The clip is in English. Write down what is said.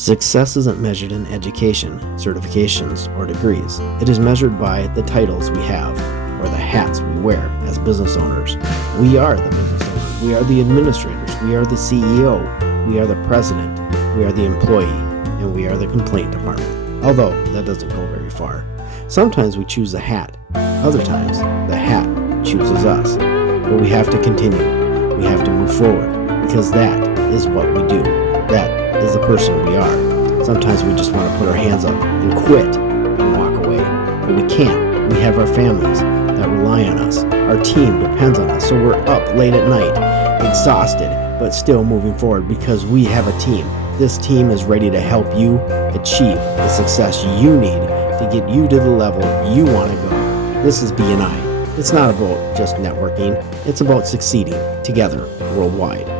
Success isn't measured in education, certifications, or degrees. It is measured by the titles we have, or the hats we wear as business owners. We are the business owners. We are the administrators. We are the CEO. We are the president. We are the employee. And we are the complaint department. Although, that doesn't go very far. Sometimes we choose the hat. Other times, the hat chooses us. But we have to continue. We have to move forward, because that is what we do. That is the person we are. Sometimes we just want to put our hands up and quit and walk away. But we can't. We have our families that rely on us. Our team depends on us. So we're up late at night, exhausted, but still moving forward because we have a team. This team is ready to help you achieve the success you need to get you to the level you want to go. This is B&I. It's not about just networking. It's about succeeding together worldwide.